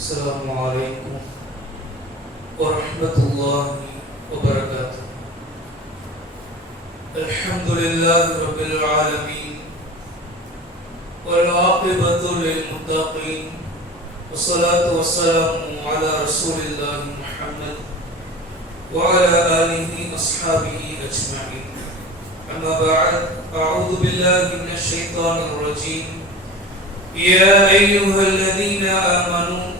السلام عليكم ورحمة الله وبركاته. الحمد لله رب العالمين والعاقبة للمتقين والصلاة والسلام على رسول الله محمد وعلى آله أصحابه أجمعين. أما بعد أعوذ بالله من الشيطان الرجيم. يا أيها الذين آمنوا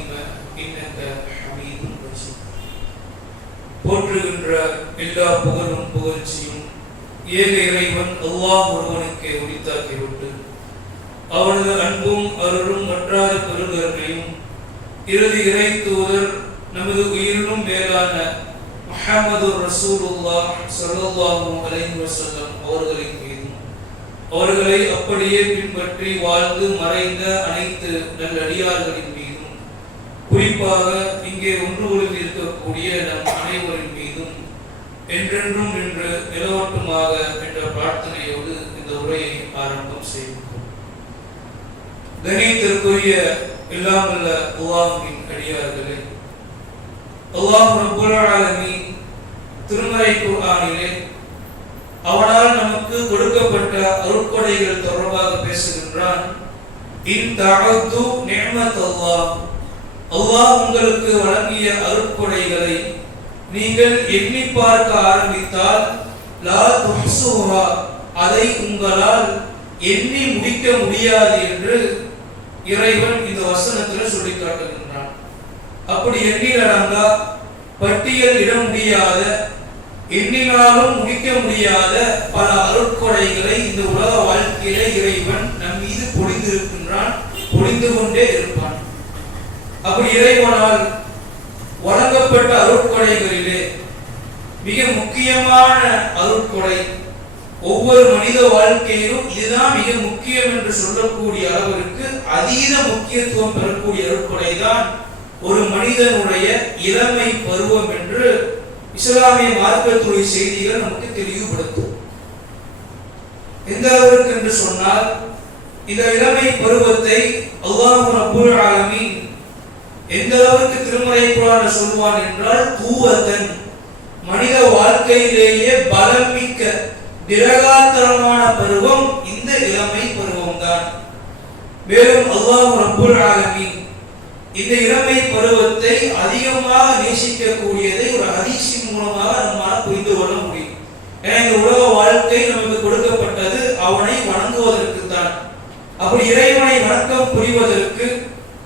போற்றுகின்ற எல்லா புகழும் புகழ்ச்சியும் ஏக இறைவன் அல்லாஹ் ஒருவனுக்கே உரித்தாக்கிவிட்டு அவனது அன்பும் அருளும் மற்றாத பெருந்தர்களையும் இறுதி இறை தூதர் நமது உயிரிலும் மேலான முஹம்மது ரசூலுல்லா ஸல்லல்லாஹு அலைஹி வஸல்லம் அவர்களின் மீதும் அவர்களை அப்படியே பின்பற்றி வாழ்ந்து மறைந்த அனைத்து நல்லடியார்களின் மீதும் குறிப்பாக இங்கே ஒன்று ஒழுங்கி இருக்கக்கூடிய நம் அனைவரின் மீதும் என்றென்றும் நின்று நிலவட்டுமாக என்ற பிரார்த்தனையோடு இந்த உரையை ஆரம்பம் செய்வோம் கணியத்திற்குரிய இல்லாமல்ல உள்ள அல்லாஹின் அடியார்களே அல்லாஹ் ரப்புல் திருமறை குரானிலே அவனால் நமக்கு கொடுக்கப்பட்ட அருட்கொடைகள் தொடர்பாக பேசுகின்றான் இன் தகத்து நேமத் அல்லாஹ் அல்லாஹ் உங்களுக்கு வழங்கிய அருட்கொடைகளை நீங்கள் எண்ணி பார்க்க ஆரம்பித்தால் லா துஹ்சுஹா அதை உங்களால் எண்ணி முடிக்க முடியாது என்று இறைவன் இந்த வசனத்தில் சொல்லி காட்டுகின்றான். அப்படி எண்ணிலடங்கா பட்டியல் இட முடியாத எண்ணினாலும் முடிக்க முடியாத பல அருட்கொடைகளை இந்த உலக வாழ்க்கையில இறைவன் நம் மீது பொழிந்திருக்கின்றான் பொழிந்து கொண்டே இருப்பான். அப்படி இறைவனால் வழங்கப்பட்ட அருட்கொடைகளிலே மிக முக்கியமான அருட்கொடை ஒவ்வொரு மனித வாழ்க்கையிலும் இதுதான் மிக முக்கியம் என்று சொல்லக்கூடிய அளவிற்கு அதீத முக்கியத்துவம் பெறக்கூடிய அருட்கொடை தான் ஒரு மனிதனுடைய இளமை பருவம் என்று இஸ்லாமிய மார்க்கத்துறை செய்திகள் நமக்கு தெளிவுபடுத்தும். எந்த அளவிற்கு என்று சொன்னால் இந்த இளமை பருவத்தை அல்லாஹ் ரப்பூல் எந்த அளவுக்கு திருமலை குரான சொல்வான் என்றால் தூவத்தன் மனித வாழ்க்கையிலேயே பலம் மிக்க திரகாத்தரமான பருவம் இந்த இளமை பருவம் தான் மேலும் அல்லாஹ் ரப்புல் ஆலமின் இந்த இளமை பருவத்தை அதிகமாக நேசிக்கக்கூடியதை ஒரு அதிசி மூலமாக நம்மால் புரிந்து கொள்ள முடியும் ஏன்னா இந்த உலக வாழ்க்கை நமக்கு கொடுக்கப்பட்டது அவனை வணங்குவதற்கு தான் அப்படி இறைவனை வணக்கம் புரிவதற்கு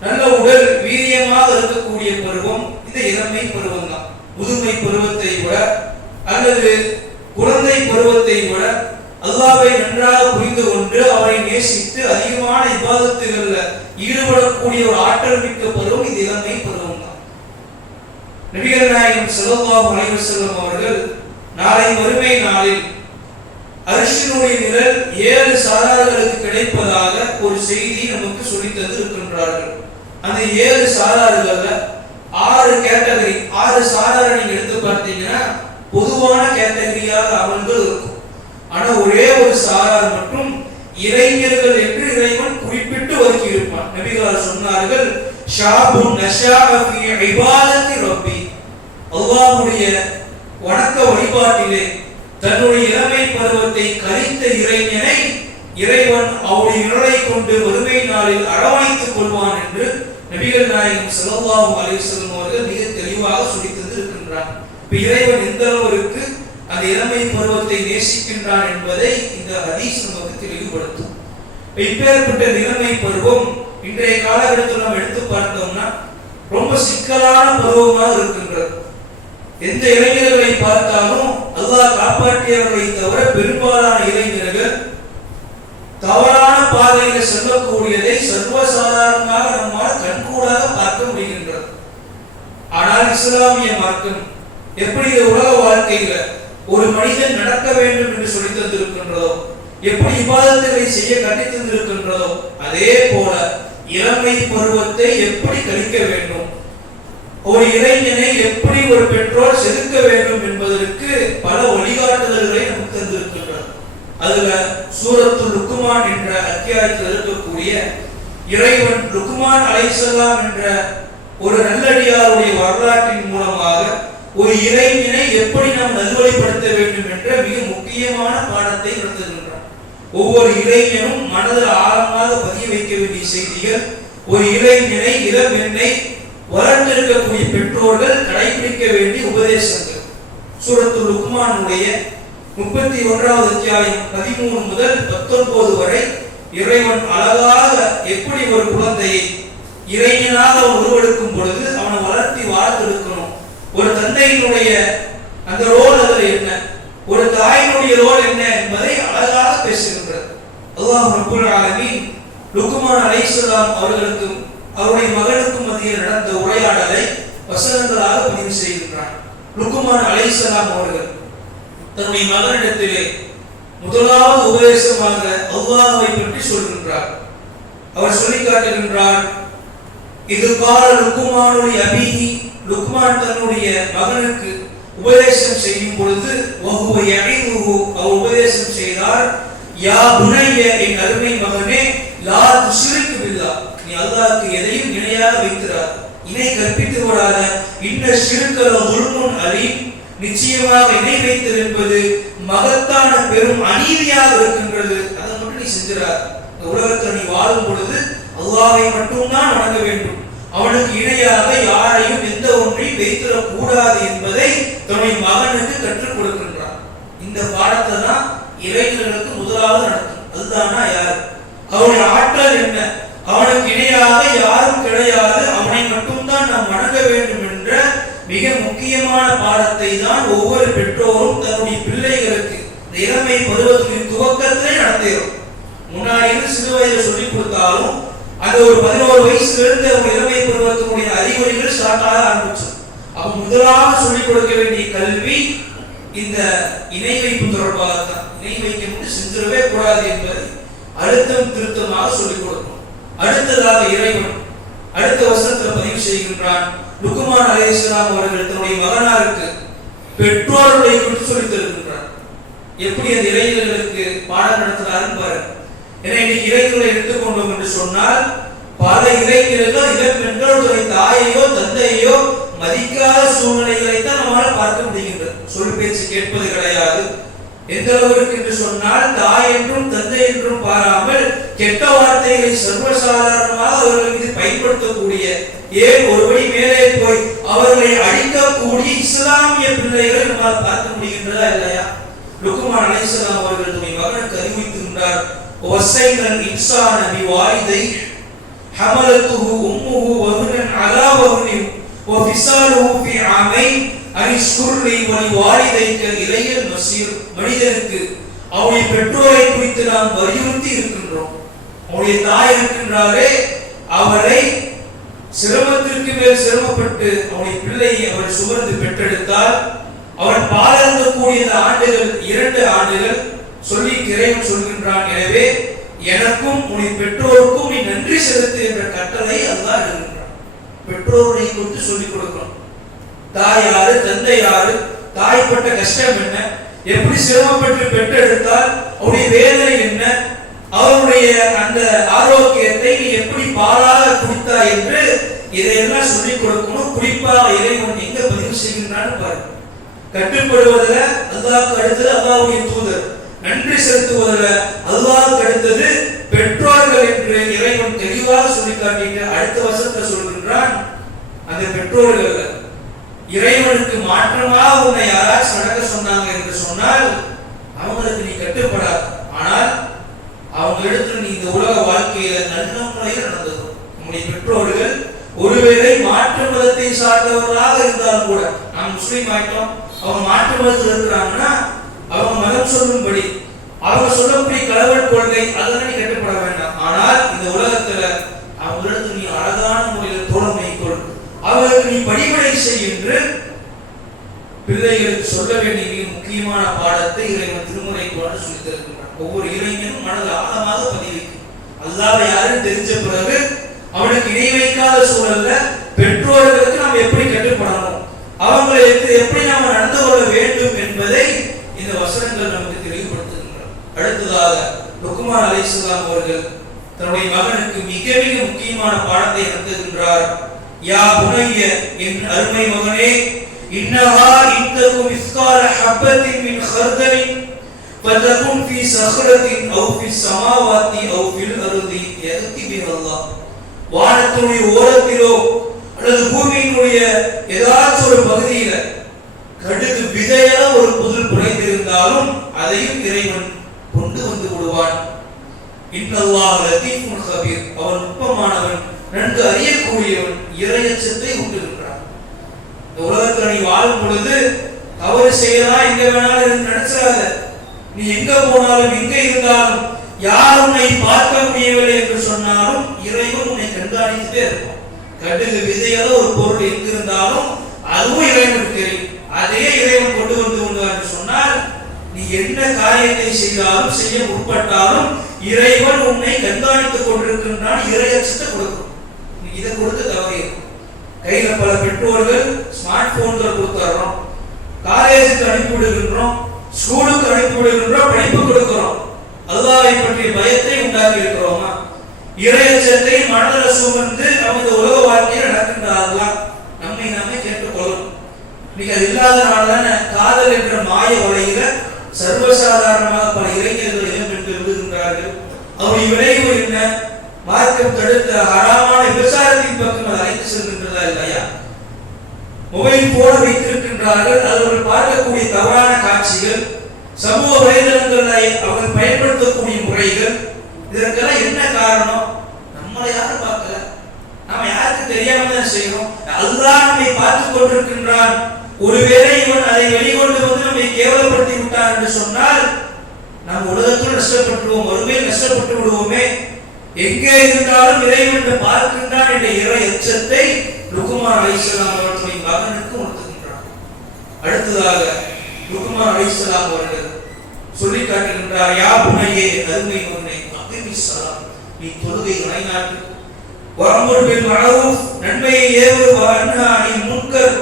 நல்ல உடல் வீரியமாக இருக்கக்கூடிய பருவம் இந்த இளமை பருவம் தான் முதுமை பருவத்தை விட அல்லது குழந்தை பருவத்தை விட அல்லாவை நன்றாக புரிந்து கொண்டு அவரை நேசித்து அதிகமான விவாதத்துகள்ல ஈடுபடக்கூடிய ஒரு ஆற்றல் மிக்க பருவம் இந்த இளமை பருவம் தான் நபிகள் நாயகம் ஸல்லல்லாஹு அலைஹி வஸல்லம் அவர்கள் நாளை மறுமை நாளில் அரிசினுடைய நிழல் ஏழு சாரார்களுக்கு கிடைப்பதாக ஒரு செய்தி நமக்கு சொல்லி தந்திருக்கின்றார்கள் அந்த ஏழு சாரார்கள்ல ஆறு கேட்டகரி ஆறு சாராரை நீங்க எடுத்து பார்த்தீங்கன்னா பொதுவான கேட்டகரியாக அவர்கள் இருக்கும். ஆனா ஒரே ஒரு சாரார் மட்டும் இளைஞர்கள் என்று இறைவன் குறிப்பிட்டு ஒதுக்கி இருப்பான் நபிகளார் சொன்னார்கள் ஷாபு நஷாஅ ஃபீ இபாதத்தி ரப்பி. அல்லாஹ்வுடைய வணக்க வழிபாட்டிலே தன்னுடைய இளமை பருவத்தை கழித்த இறைஞனை இறைவன் அவருடைய நிழலை கொண்டு வறுமை நாளில் அரவணைத்துக் கொள்வான் என்று நபிகள் நாயகம் செலவாகும் அலைஹி தெளிவாக சொல்லி தந்திருக்கின்றார் இப்ப இறைவன் எந்த அளவிற்கு அந்த இளமை பருவத்தை நேசிக்கின்றான் என்பதை இந்த ஹதீஸ் நமக்கு தெளிவுபடுத்தும். இப்பேற்பட்ட இளமை பருவம் இன்றைய காலகட்டத்தில் நம்ம எடுத்து பார்த்தோம்னா ரொம்ப சிக்கலான பருவமாக இருக்கின்றது. எந்த இளைஞர்களை பார்த்தாலும் அல்லாஹ் காப்பாற்றியவர்களை தவிர பெரும்பாலான இளைஞர்கள் தவறான பாதையில செல்லக்கூடியதை சர்வசாதாரணமாக நம்மால் கண்கூடாக பார்க்க முடிகின்றன ஆனால் இஸ்லாமிய மார்க்கம் எப்படி இந்த உலக வாழ்க்கையில ஒரு மனிதன் நடக்க வேண்டும் என்று சொல்லி தந்திருக்கின்றதோ எப்படி விவாதங்களை செய்ய கட்டி தந்திருக்கின்றதோ அதே போல இளமை பருவத்தை எப்படி கழிக்க வேண்டும்? ஒரு இளைஞனை எப்படி ஒரு பெற்றோர் செதுக்க வேண்டும் என்பதற்கு பல வழிகாட்டுதல்களை நமக்கு தந்திருக்கின்றார் அதுல சூரத்து லுக்குமான் என்ற அத்தியாயத்தில் இருக்கக்கூடிய இறைவன் லுக்குமான் அலைசலாம் என்ற ஒரு நல்லடியாருடைய வரலாற்றின் மூலமாக ஒரு இறைவினை எப்படி நாம் நல்வழிப்படுத்த வேண்டும் என்ற மிக முக்கியமான பாடத்தை நடத்துகின்றார். ஒவ்வொரு இளைஞனும் மனதில் ஆழமாக பதிய வைக்க வேண்டிய செய்திகள் ஒரு இளைஞனை எண்ணை வளர்ந்திருக்கக்கூடிய பெற்றோர்கள் கடைபிடிக்க வேண்டிய உபதேசங்கள். சூரத்து லுக்மானுடைய முப்பத்தி ஒன்றாவது அத்தியாயம் பதிமூணு முதல் பத்தொன்பது வரை இறைவன் அழகாக எப்படி ஒரு குழந்தையை இறைவனாக உருவெடுக்கும் பொழுது அவனை வளர்த்தி வாழ்த்தெடுக்கணும். ஒரு தந்தையினுடைய அந்த ரோல் அதில் என்ன? ஒரு தாயினுடைய ரோல் என்ன என்பதை அழகாக பேசுகின்றது அல்லாஹ் ரப்புல் ஆலமீன் லுக்மான் அலைஹிஸ்ஸலாம் அவர்களுக்கும் அவருடைய மகனுக்கும் மத்தியில் நடந்த உரையாடலை வசனங்களாக பதிவு செய்கின்றான் லுக்குமான் அலைசலாம் அவர்கள் தன்னுடைய மகனிடத்திலே முதலாவது உபதேசமாக அல்லாஹ்வை பற்றி சொல்கின்றார். அவர் சொல்லி காட்டுகின்றார் இது கால லுக்குமானுடைய அபிஹி லுக்மான் தன்னுடைய மகனுக்கு உபதேசம் செய்யும் பொழுது வஹுவ யஇதுஹு அவர் உபதேசம் செய்தார் யா புனைய என் அருமை மகனே லா துஷ்ரிக்கு பில்லா நீ அல்லாஹ்க்கு எதையும் இணையாக வைத்திரார் இணை கற்பித்து விடாத இந்த சிறுக்கல துல்முன் அறி நிச்சயமாக இணை வைத்திருப்பது என்பது மகத்தான பெரும் அநீதியாக இருக்கின்றது. அதை மட்டும் நீ செஞ்சிடார் உலகத்தில் நீ வாழும் பொழுது அல்லாவை மட்டும்தான் வணங்க வேண்டும். அவனுக்கு இணையாக யாரையும் எந்த ஒன்றையும் வைத்திடக் கூடாது என்பதை தன்னுடைய மகனுக்கு கற்றுக் கொடுக்கின்றார் இந்த பாடத்தை தான் இளைஞர்களுக்கு முதலாவது நடக்கும் அதுதானா யார்? அவனுடைய ஆற்றல் என்ன? அவனுக்கு இணையாக யாரும் கிடையாது. அவனை மட்டும்தான் நாம் வணங்க வேண்டும் என்ற மிக முக்கியமான பாடத்தை தான் ஒவ்வொரு பெற்றோரும் தன்னுடைய பிள்ளைகளுக்கு இந்த இளமை பருவத்தின் துவக்கத்திலே நடத்துகிறோம் முன்னாடி சிறு வயதில் சொல்லிக் கொடுத்தாலும் அந்த ஒரு பதினோரு வயசுல இருந்து அவங்க இளமை பருவத்தினுடைய அறிகுறிகள் ஸ்டார்ட் ஆக ஆரம்பிச்சு அப்ப முதலாக சொல்லிக் கொடுக்க வேண்டிய கல்வி இந்த இணை வைப்பு தொடர்பாக தான். இணை வைக்க மட்டும் செஞ்சிடவே கூடாது என்பதை அழுத்தம் திருத்தமாக சொல்லிக் கொடுக்கணும். அடுத்ததாக இறைவன் அடுத்த வசனத்துல பதிவு செய்கின்றான் லுக்குமான் அலைஹிஸ்ஸலாம் அவர்கள் தன்னுடைய மகனாருக்கு பெற்றோர்களை குறித்து சொல்லித் தருகின்றார். எப்படி அந்த இளைஞர்களுக்கு பாடம் நடத்துறாருன்னு பாருங்க. எனவே இன்னைக்கு இளைஞர்களை எடுத்துக்கொண்டோம் என்று சொன்னால் பல இளைஞர்கள் இளம் பெண்கள் ஒரு தாயையோ தந்தையோ மதிக்காத சூழ்நிலைகளை தான் நம்மால் பார்க்க முடிகின்றது. சொல் பேச்சு கேட்பது கிடையாது. எந்த அளவிற்கு என்று சொன்னால் தாய் என்றும் தந்தை என்றும் பாராமல் கெட்ட வார்த்தைகளை சர்வசாதாரணமாக அவர்கள் மீது பயன்படுத்தக்கூடிய ஏன் ஒருபடி மேலே போய் அவர்களை அழிக்கக்கூடிய இஸ்லாமிய பிள்ளைகளை நம்மால் பார்க்க முடிகின்றதா இல்லையா? லுக்குமான் அலைஹிஸ்ஸலாம் அவர்கள் தன்னுடைய மகன் அறிவித்திருந்தார் வசைனல் இன்சான பிவாலிதை ஹமலத்துஹு உம்முஹு வஹுனன் அலா வஹுனின் வஃபிசாலுஹு ஃபி ஆமைன் அனிஷ்குர்லி வலி வாலிதைக்க இளையல் மசீர் மனிதனுக்கு அவனுடைய பெற்றோரை குறித்து நாம் வலியுறுத்தி இருக்கின்றோம். அவனுடைய தாய் இருக்கின்றாரே அவரை சிரமத்திற்கு மேல் சிரமப்பட்டு அவனுடைய பிள்ளையை அவர் சுமந்து பெற்றெடுத்தால் அவன் பாலர்ந்தக்கூடிய ஆண்டுகள் இரண்டு ஆண்டுகள் சொல்லி இறைவன் சொல்கின்றான். எனவே எனக்கும் உன் பெற்றோருக்கும் நீ நன்றி செலுத்து என்ற கட்டளை அல்லாஹ் எழுதுகின்றான் பெற்றோரை குறித்து சொல்லிக் கொடுக்கணும். தாய் யாரு தந்தை யாரு தாய்ப்பட்ட கஷ்டம் என்ன? எப்படி சிரமப்பட்டு பெற்றெடுத்தால் அவருடைய வேதனை என்ன? அவருடைய அந்த ஆரோக்கியத்தை நீ எப்படி பாலாக குடித்தாய் என்று இதையெல்லாம் சொல்லிக் கொடுக்கணும். குறிப்பாக இறைவன் எங்க பதிவு செய்கின்றான்னு பாருங்க. கட்டுப்படுவதில் அல்லாவுக்கு அடுத்து அல்லாவுடைய தூதர். நன்றி செலுத்துவதில் அதுவாக அடுத்தது பெற்றோர்கள் என்று இறைவன் தெளிவாக சொல்லி காட்டிட்டு அடுத்த வசத்தை சொல்கின்றான் அந்த பெற்றோர்கள் இறைவனுக்கு மாற்றமாக உன்னை யாராச்சும் நடக்க சொன்னாங்க என்று சொன்னால் அவங்களுக்கு நீ கட்டுப்படாது. ஆனால் அவங்க இடத்துல நீ இந்த உலக வாழ்க்கையில நல்ல முறையில் நடந்தது நம்முடைய பெற்றோர்கள் ஒருவேளை மாற்று மதத்தை சார்ந்தவர்களாக இருந்தாலும் கூட நாம் முஸ்லீம் ஆயிட்டோம் அவங்க மாற்று மதத்தில் இருக்கிறாங்கன்னா அவங்க மதம் சொல்லும்படி அவங்க சொல்லக்கூடிய கடவுள் கொள்கை அதெல்லாம் நீ கட்டுப்பட வேண்டாம். ஆனால் இந்த உலகத்துல அவங்களுக்கு நீ அழகான முறையில் தோழமை கொள். அவர்களுக்கு நீ பணிவிடை செய் என்று பிள்ளைகளுக்கு சொல்ல வேண்டிய முக்கியமான பாடத்தை இறைவன் திருமுறை கொண்டு சொல்லி ஒவ்வொரு இளைஞனும் மனது ஆழமாக பதிவிக்கும் அல்லாத யாரும் தெரிஞ்ச பிறகு அவனுக்கு இணை வைக்காத சூழல்ல பெற்றோர்களுக்கு நாம் எப்படி கட்டுப்படணும்? அவங்களை எப்படி நாம நடந்து கொள்ள வேண்டும் என்பதை இந்த வசனங்கள் நமக்கு தெளிவுபடுத்துகின்றன அடுத்ததாக லுக்குமான் அலைஹிஸ்ஸலாம் அவர்கள் தன்னுடைய மகனுக்கு மிக மிக முக்கியமான பாடத்தை நடத்துகின்றார் யா புனைய என் அருமை மகனே இன்னஹா இந்தகு மிஸ்கால ஹப்பத்தின் மின் ஹர்தலின் فَتَكُنْ فِي صَخْرَةٍ أَوْ فِي السَّمَاوَاتِ أَوْ فِي الْأَرْضِ يَأْتِ بِهَا اللَّهُ வானத்துடைய ஓரத்திலோ அல்லது பூமியினுடைய ஏதாச்சும் ஒரு பகுதியில இருந்தாலும் அதையும் இறைவன் கொண்டு வந்து விடுவான். இன்னல்லாஹ் லத்தீஃபுல் கபீர் அவன் நுட்பமானவன் நன்கு அறியக்கூடியவன் இறையச்சத்தை கொண்டிருக்கிறான். இந்த உலகத்துல நீ வாழும் பொழுது தவறு செய்யலாம் எங்க வேணாலும் நினைச்சாத நீ எங்க போனாலும் எங்க இருந்தாலும் யார் உன்னை பார்க்க முடியவில்லை என்று சொன்னாலும் இறைவன் உன்னை கண்காணித்துட்டே இருப்பான். கடுகு விதையாத ஒரு பொருள் எங்கிருந்தாலும் அதுவும் இறைவனுக்கு தெரியும். அதே இறைவன் கொண்டு வந்து என்று சொன்னால் நீ என்ன காரியத்தை செய்தாலும் செய்ய முற்பட்டாலும் இறைவன் உன்னை கண்காணித்துக் கொண்டிருக்கின்றான் இறையச்சத்தை கொடுக்கும். நீ இதை கொடுத்து தவறியது கையில பல பெற்றோர்கள் ஸ்மார்ட் போன்கள் கொடுத்துறோம். காலேஜுக்கு அனுப்பி விடுகின்றோம் ஸ்கூலுக்கு அனுப்பி விடுகின்றோம் படிப்பு கொடுக்கிறோம். அல்லாவை பற்றிய பயத்தை உண்டாக்கி இருக்கிறோமா? இறையச்சத்தை மனதில் சுமந்து நமது உலக வாழ்க்கையில் நடக்கின்றார்களா? நம்மை நாமே கேட்டுக்கொள்ளும். இன்னைக்கு அது இல்லாதனால தானே காதல் என்ற மாய வலையில சர்வசாதாரணமாக பல இளைஞர்கள் இளம் பெண்கள் விடுகின்றார்கள் அவருடைய விளைவு என்ன? மார்க்கம் தடுத்த அறாமான விவசாயத்தின் பக்கம் அது அழைத்து செல்கின்றதா இல்லையா? மொபைல் போன வைத்திருக்கின்றார்கள். அவர்கள் பார்க்கக்கூடிய தவறான காட்சிகள் சமூக வலைதளங்களை அவர்கள் பயன்படுத்தக்கூடிய முறைகள் இதற்கெல்லாம் என்ன காரணம்? நம்மளை யாரும் பார்க்கல. நாம யாருக்கு தெரியாம தான் செய்யணும் அதுதான் நம்மை பார்த்து கொண்டிருக்கின்றான். ஒருவேளை இவன் அதை வெளிக்கொண்டு வந்து நம்மை கேவலப்படுத்தி விட்டான் என்று சொன்னால் நாம் உலகத்தில் நஷ்டப்பட்டுவோம் மறுமையில் நஷ்டப்பட்டு விடுவோமே. எங்கே இருந்தாலும் இறைவன் பார்க்கின்றான் என்ற இறை எச்சத்தை ருக்குமார் அலிசலாம் அவர்களின் மகனுக்கு உணர்த்துகின்றான். அடுத்ததாக ருக்குமார் அலிசலாம் அவர்கள் சொல்லி காட்டுகின்றார் யா புனையே அருமை உன்னை அகிமி சலாம் நீ தொழுகை நிலைநாட்டு. வஅமுர் பில் நன்மையை ஏவு வஅன்ஹா அனில் முன்கர்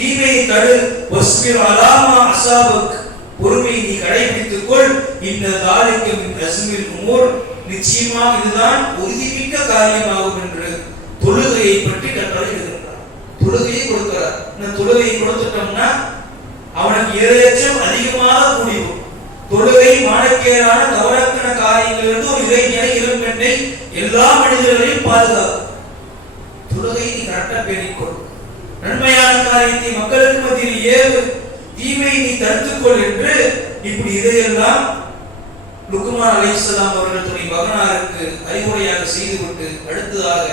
தீமையை தடு வஸ்பிர் அலாமா அசாபுக். பொறுமையை நீ கடைபிடித்துக் கொள். இந்த தாலிக்கு இந்த அஸ்மில் உமூர். நிச்சயமாக இதுதான் உறுதிமிக்க காரியமாகும் என்று தொழுகையை பற்றி கட்டளை எழுதுகிறார். தொழுகையை கொடுக்கிறார். இந்த தொழுகையை கொடுத்துட்டோம்னா அவனுக்கு இரையச்சம் அதிகமாக முடியும் தொழுகை மாணக்கியரான கவனக்கண காரியங்களிலிருந்து ஒரு இளைஞனை இளம்பெண்ணை எல்லா மனிதர்களையும் பாதுகாக்கும். தொழுகை நீ கரெக்டா பேணிக்கொள் நன்மையான காரியத்தை மக்களுக்கு மத்தியில் ஏறு தீமையை நீ தடுத்துக்கொள் என்று இப்படி இதையெல்லாம் லுக்குமான் அலைஹிஸ்ஸலாம் அவர்கள் துணை மகனாருக்கு அறிவுரையாக செய்துவிட்டு அடுத்ததாக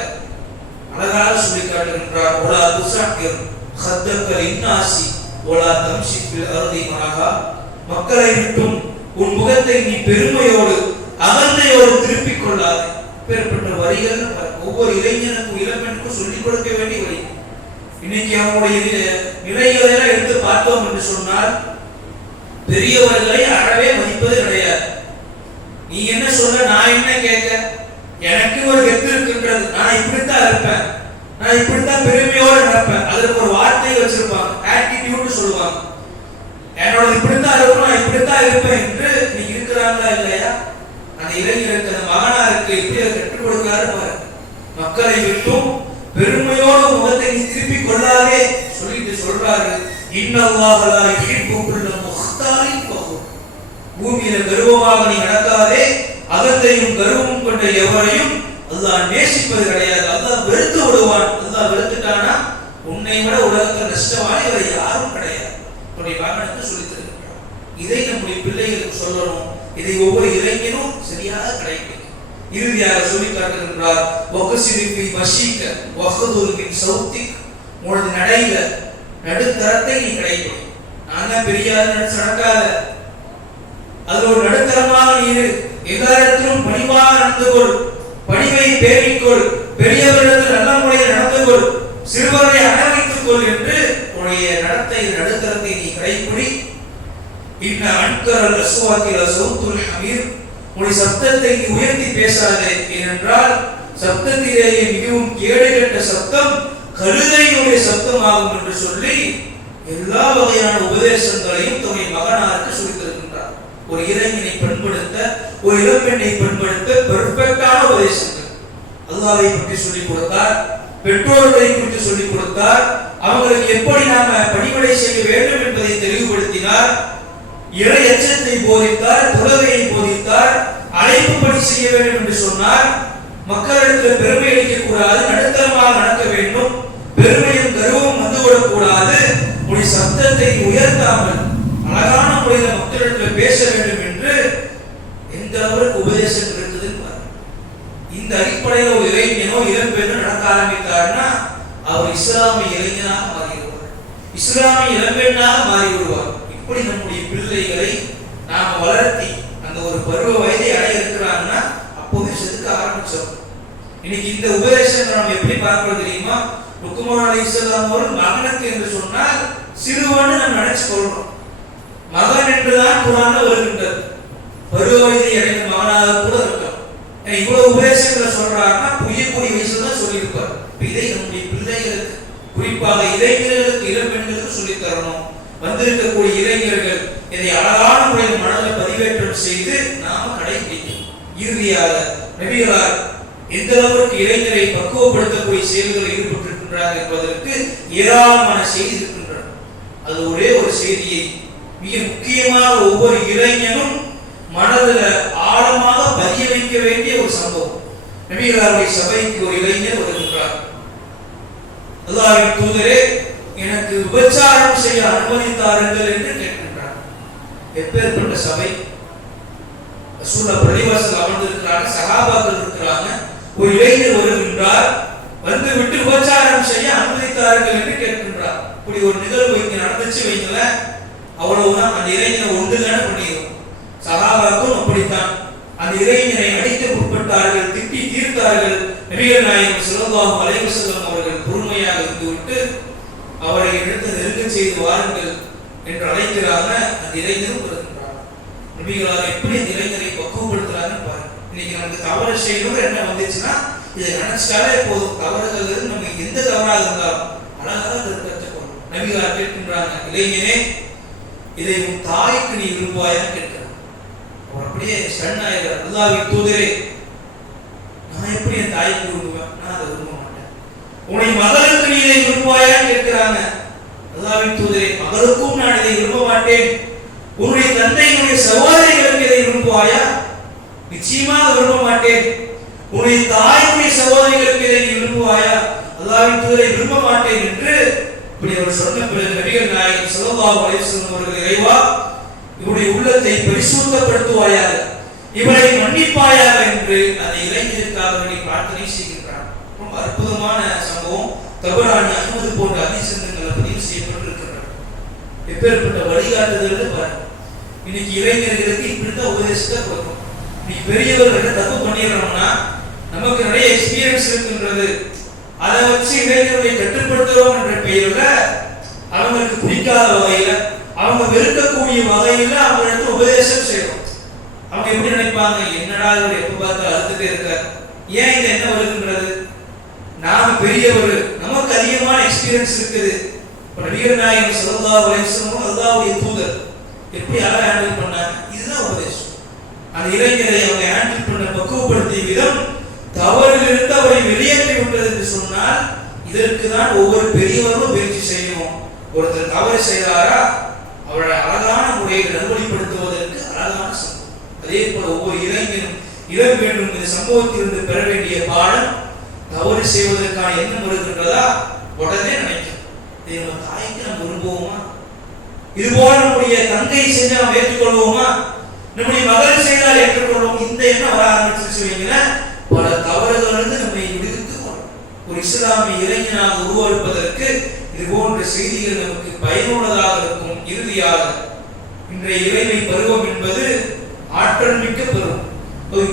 அழகாக சொல்லி காட்டுகின்றார். ஒலா துசாக்கியம் ஹத்தக்கல் இன்னாசி ஒலா தம்சிப்பில் அருதி மனகா மக்களை விட்டும் உன் முகத்தை நீ பெருமையோடு அகந்தையோடு திருப்பிக் கொள்ளாதே. பேர்பட்ட வரிகள் ஒவ்வொரு இளைஞனுக்கும் இளம்பெண்ணுக்கும் சொல்லிக் கொடுக்க வேண்டிய வரி. இன்னைக்கு அவனுடைய நிலைகளை எடுத்து பார்த்தோம் என்று சொன்னால் பெரியவர்களை அறவே மதிப்பது கிடையாது. நீ என்ன சொல்ற? நான் என்ன கேட்க? எனக்கு ஒரு கெத்து இருக்கின்றது. நான் இப்படித்தான் இருப்பேன். நான் இப்படித்தான் பெருமையோடு நடப்பேன். அதற்கு ஒரு வார்த்தை வச்சிருப்பாங்க. ஆட்டிடியூட் சொல்லுவாங்க. என்னோட இப்படித்தான் இருக்கும் நான் இப்படித்தான் இருப்பேன் என்று நீ இருக்கிறாங்களா இல்லையா? அந்த இளைஞருக்கு அந்த மகனாருக்கு எப்படி அதை கற்றுக் கொடுக்கிறாரு பாரு. மக்களை விட்டும் பெருமையோடு முகத்தை நீ திருப்பி கொள்ளாதே சொல்லிட்டு சொல்றாரு. இன்னல்லாஹலா யுஹிப்புக்குள்ள முஹ்தாரின் ஃபஹூர் பூமியில கர்வமாக நீ நடக்காதே அகத்தையும் கர்வமும் கொண்ட எவரையும் அல்லாஹ் நேசிப்பது கிடையாது. அல்லாஹ் வெறுத்து விடுவான். அல்லாஹ் வெறுத்துட்டானா உன்னை விட உலகத்தில் நஷ்டமான இவர் யாரும் கிடையாது. உன்னுடைய மகனுக்கு சொல்லித் தருகிறார் இதை நம்முடைய பிள்ளைகளுக்கு சொல்லணும். இதை ஒவ்வொரு இளைஞனும் சரியாக கடைபிடிக்கும் இறுதியாக சொல்லி காட்டுகின்றார் வகுசிரிப்பி வஷீக்க வகுதுல் மின் சௌத்திக் உனது நடையில நடுத்தரத்தை நீ கிடைக்கும் நான் தான் பெரிய ஆள் நடக்காத அது ஒரு நடுத்தரமாக நீ இரு. எல்லா இடத்திலும் பணிவாக நடந்து கொள். பணிவை பேணிக்கொள் பெரியவரிடத்தில் நல்ல முறையில் நடந்து கொள். சிறுவரை அணவைத்துக் கொள் என்று உன்னுடைய நடத்தை நடுத்தரத்தை நீ கடைப்பிடி. இன்ன அன்கரல் அசுவாத்தில் சௌத்துல் ஹமீர். உன் சப்தத்தை நீ உயர்த்தி பேசாதே. ஏனென்றால் சப்தத்திலேயே மிகவும் கேடுகட்ட சப்தம் கழுதையினுடைய சப்தமாகும் என்று சொல்லி எல்லா வகையான உபதேசங்களையும் தன்னுடைய மகனாருக்கு சொல்லித்திருக்கின்றார் ஒரு இளைஞனை பண்படுத்த ஒரு இளம்பெண்ணை பண்படுத்த பெர்ஃபெக்டான உபதேசங்கள். அல்லாவை பற்றி சொல்லிக் கொடுத்தார் பெற்றோர்களை குறித்து சொல்லிக் கொடுத்தார் அவங்களுக்கு எப்படி நாம பணிவிடை செய்ய வேண்டும் என்பதை தெளிவுபடுத்தினார். இறை எச்சத்தை போதித்தார் தொழுகையை போதித்தார். அழைப்பு பணி செய்ய வேண்டும் என்று சொன்னார். மக்களிடத்தில் பெருமை அளிக்க கூடாது நடுத்தரமாக நடக்க வேண்டும். பெருமையும் கர்வமும் வந்துவிடக் கூடாது உடைய சப்தத்தை உயர்த்தாமல் அழகான முறையில் மக்களிடத்தில் பேச வேண்டும் என்று எந்த அளவுக்கு உபதேசம் இருந்தது இந்த அடிப்படையில் ஒரு இளைஞனோ இளம்பெண்ணோ நடக்க ஆரம்பித்தார்னா அவர் இஸ்லாமிய இளைஞனாக மாறிவிடுவார் இஸ்லாமிய இளம்பெண்ணாக மாறிவிடுவார். இப்படி நம்முடைய பிள்ளைகளை நாம் வளர்த்தி ஒரு பருவ வயதை அடைய இருக்கிறாங்கன்னா அப்போவே செதுக்க ஆரம்பிச்சோம். இன்னைக்கு இந்த உபதேசத்தை நம்ம எப்படி பார்க்கிறோம் தெரியுமா? லுக்குமான் அலி இஸ்லாம் மகனுக்கு என்று சொன்னால் சிறுவன்னு நம்ம நினைச்சு கொள்றோம் மகன் என்றுதான் குரான வருகின்றது. பருவ வயதை அடைந்த மகனாக கூட இருக்கலாம். இவ்வளவு உபதேசங்களை சொல்றாருன்னா புய்யக்கூடிய வயசுல தான் சொல்லியிருப்பார். இதை நம்முடைய பிள்ளைகளுக்கு குறிப்பாக இளைஞர்களுக்கு இளம் பெண்களுக்கு தரணும். வந்திருக்கக்கூடிய இளைஞர்கள் இதை அழகான முறையில் மனதில் பதிவேற்றம் செய்து நாம கடைபிடிக்கணும் இறுதியாக நபிகளார் எந்த அளவுக்கு இளைஞரை பக்குவப்படுத்தக்கூடிய செயல்களில் ஈடுபட்டிருக்கின்றார் என்பதற்கு ஏராளமான செய்தி இருக்கின்றன. அது ஒரே ஒரு செய்தியை மிக முக்கியமாக ஒவ்வொரு இளைஞனும் மனதில் ஆழமாக பதிய வைக்க வேண்டிய ஒரு சம்பவம். நபிகளாருடைய சபைக்கு ஒரு இளைஞர் வருகின்றார். அல்லாவின் தூதரே எனக்கு விபச்சாரம் செய்ய அனுமதித்தார்கள் என்று கேட்கின்றார் எப்பேற்பட்ட சபை ரசூலா பிரதிவாசல் அமர்ந்திருக்கிறாங்க சகாபாக்கள் இருக்கிறாங்க ஒரு இளைஞர் வருகின்றார் வந்து விட்டு உபச்சாரம் செய்ய அனுமதித்தார்கள் என்று கேட்கின்றார். இப்படி ஒரு நிகழ்வு இங்க நடந்துச்சு வைங்கள அவ்வளவுதான் அந்த இளைஞரை ஒன்றுதானே பண்ணிடும் சகாபாக்கும் அப்படித்தான். அந்த இளைஞரை அடிக்க முற்பட்டார்கள் திட்டி தீர்த்தார்கள். நபிகள் நாயகம் ஸல்லல்லாஹு அலைஹி அவர்கள் பொறுமையாக இருந்துவிட்டு அவரை எடுத்து நெருங்க செய்து வாருங்கள். என்று அழைக்கிறாங்க அந்த இளைஞரும் வருகின்றார் நபிகளார் எப்படி அந்த இளைஞரை பக்குவப்படுத்துறாருன்னு பாருங்க. இன்னைக்கு நமக்கு தவறு செய்யணும் என்ன வந்துச்சுன்னா இதை நினைச்சாலே போதும். தவறுகள் இருந்து நமக்கு எந்த தவறாக இருந்தாலும் அழகாக அதை கற்றுக்கணும் நபிகளார் கேட்கின்றாங்க இளைஞனே இதை உன் தாய்க்கு நீ விரும்புவாயா? கேட்கிறார் அவர் அப்படியே ஸ்டன் ஆயிடுறார் அல்லாவின் தூதரே நான் எப்படி என் தாய்க்கு விரும்புவேன்? நான் அதை விரும்ப மாட்டேன். உன்னை மகளுக்கு நீ இதை விரும்புவாயான்னு கேட்கிறாங்க. அல்லாவின் தூதரே மகளுக்கும் நான் இதை விரும்ப மாட்டேன் உன்னுடைய தந்தையினுடைய சகோதரிகளுக்கு இதை விரும்புவாயா? நிச்சயமாக விரும்ப மாட்டேன் உன்னுடைய தாயினுடைய சகோதரிகளுக்கு இதை நீ விரும்புவாயா? அல்லாவின் தூதரை விரும்ப மாட்டேன் என்று இப்படி அவர் சொன்ன பிறகு நடிகர் நாயகன் சிவபாபு அலைஹி அவர்கள் இறைவா இவருடைய உள்ளத்தை பரிசுத்தப்படுத்துவாயாக இவரை மன்னிப்பாயாக என்று அந்த இளைஞருக்காக வேண்டி பிரார்த்தனை செய்கின்றார் ரொம்ப அற்புதமான சம்பவம். தபராணி அகமது போன்ற அதிசந்தங்களை பதிவு செய்யப்பட்டிருக்கின்றன. எப்பேற்பட்ட வழிகாட்டுதல் பாருங்க இன்னைக்கு இளைஞர்களுக்கு இப்படித்தான் உபதேசத்தை கொடுக்கும் இன்னைக்கு பெரியவர்கள் தப்பு பண்ணிடுறோம்னா நமக்கு நிறைய எக்ஸ்பீரியன்ஸ் இருக்குன்றது. அதை வச்சு இளைஞர்களை கட்டுப்படுத்துறோம் என்ற பெயர்ல அவங்களுக்கு பிடிக்காத வகையில அவங்க வெறுக்கக்கூடிய வகையில அவங்களுக்கு உபதேசம் செய்யணும். அவங்க எப்படி நினைப்பாங்க? என்னடா இவர் எப்ப பார்த்து அழுத்துட்டே இருக்கார்? ஏன் இது என்ன வருதுன்றது நாம பெரியவர் நமக்கு அதிகமான எக்ஸ்பீரியன்ஸ் இருக்குது. நடிகர் நபிகள் நாயகம் ஸல்லல்லாஹு அலைஹி வஸல்லம் தூதர் எப்படி அதை ஹேண்டில் பண்ணாங்க? இதுதான் உபதேசம். அந்த இளைஞரை அவங்க ஹேண்டில் பண்ண பக்குவப்படுத்திய விதம் தவறிலிருந்து அவரை வெளியேற்றி விட்டது என்று சொன்னால் இதற்கு தான் ஒவ்வொரு பெரியவரும் முயற்சி செய்யணும் ஒருத்தர் தவறு செய்தாரா? அவரோட அழகான முறையை நல்வழிப்படுத்துவதற்கு அழகான சம்பவம். அதே போல ஒவ்வொரு இளைஞனும் இளம் வேண்டும் இந்த சம்பவத்திலிருந்து பெற வேண்டிய பாடம் தவறு செய்வதற்கான எண்ணம் இருக்கின்றதா உடனே நினைக்கும். இதை நம்ம தாய்க்கு நம்ம விரும்புவோமா? இது போல நம்முடைய தங்கை செஞ்சா நாம் ஏற்றுக்கொள்வோமா? நம்முடைய மகள் செய்தால் ஏற்றுக்கொள்வோம். இந்த எண்ணம் வர ஆரம்பிச்சிருச்சு வைங்களேன். பல தவறுகளிலிருந்து நம்மை விடுவித்துக் கொள்ளும். ஒரு இஸ்லாமிய இளைஞனாக உருவெடுப்பதற்கு இது போன்ற செய்திகள் நமக்கு பயனுள்ளதாக இருக்கும். இறுதியாக இன்றைய இறைமை பருவம் என்பது ஆற்றல் மிக்க பருவம்.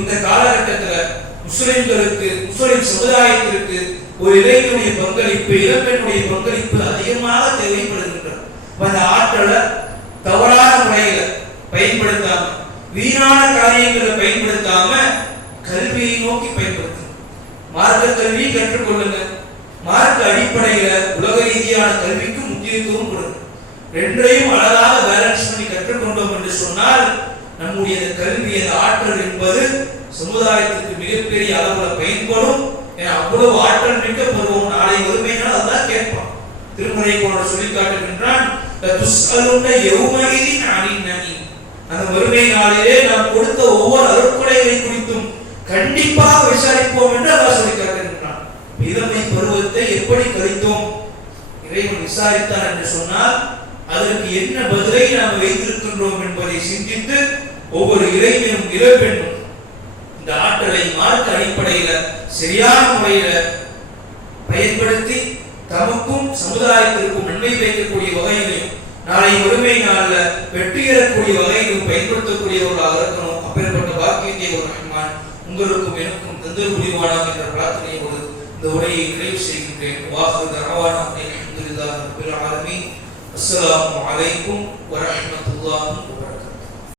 இந்த காலகட்டத்தில் முஸ்லிம்களுக்கு முஸ்லிம் சமுதாயத்திற்கு ஒரு இளைஞனுடைய பங்களிப்பு இளம்பெண்ணுடைய பங்களிப்பு அதிகமாக தேவைப்படுகின்றது அந்த ஆற்றலை தவறான முறையில பயன்படுத்தாம வீணான காரியங்களை பயன்படுத்தாம கல்வியை நோக்கி பயன்படுத்தும் மார்க்க கல்வி கற்றுக்கொள்ளுங்க மார்க்க அடிப்படையில உலக ரீதியான கல்விக்கு முக்கியத்துவம் கொடுங்க. ரெண்டையும் அழகாக பேலன்ஸ் பண்ணி கற்றுக்கொண்டோம் என்று சொன்னால் நம்முடைய கல்வி ஆற்றல் என்பது சமுதாயத்துக்கு மிகப்பெரிய அளவுல பயன்படும் ஏன்னா அவ்வளவு ஆற்றல் மிக்க பருவம் நாளை ஒருமையினால் அதான் கேட்பான். திருமுறை போன்ற சொல்லி காட்டுகின்றான் அந்த வறுமை நாளிலே நாம் கொடுத்த ஒவ்வொரு அருட்கொடைகளை குறித்தும் கண்டிப்பாக விசாரிப்போம் என்று அவர் சொல்லி காட்டுகின்றான் இளமை பருவத்தை எப்படி கழித்தோம்? இறைவன் விசாரித்தான் என்று சொன்னால் அதற்கு என்ன பதிலை நாம் வைத்திருக்கின்றோம் என்பதை சிந்தித்து ஒவ்வொரு இளைஞனும் இளப்பெண்ணும் இந்த ஆற்றலை மார்க்க அடிப்படையில சரியான முறையில பயன்படுத்தி தமக்கும் சமுதாயத்திற்கும் நன்மை பயக்கக்கூடிய வகையிலும் நாளை ஒருமை நாளில் வெற்றி பெறக்கூடிய வகையிலும் பயன்படுத்தக்கூடியவர்களாக இருக்கணும். அப்பேற்பட்ட பாக்கியத்தை ஒரு ரஹ்மான் உங்களுக்கும் எனக்கும் தந்து முடிவானாம் என்ற பிரார்த்தனையோடு இந்த உரையை நிறைவு செய்கின்றேன். வாக்கு தரவான அல்ஹம்துலில்லாஹி ரப்பில் ஆலமீன். அஸ்ஸலாமு அலைக்கும் வரஹ்மத்துல்லாஹி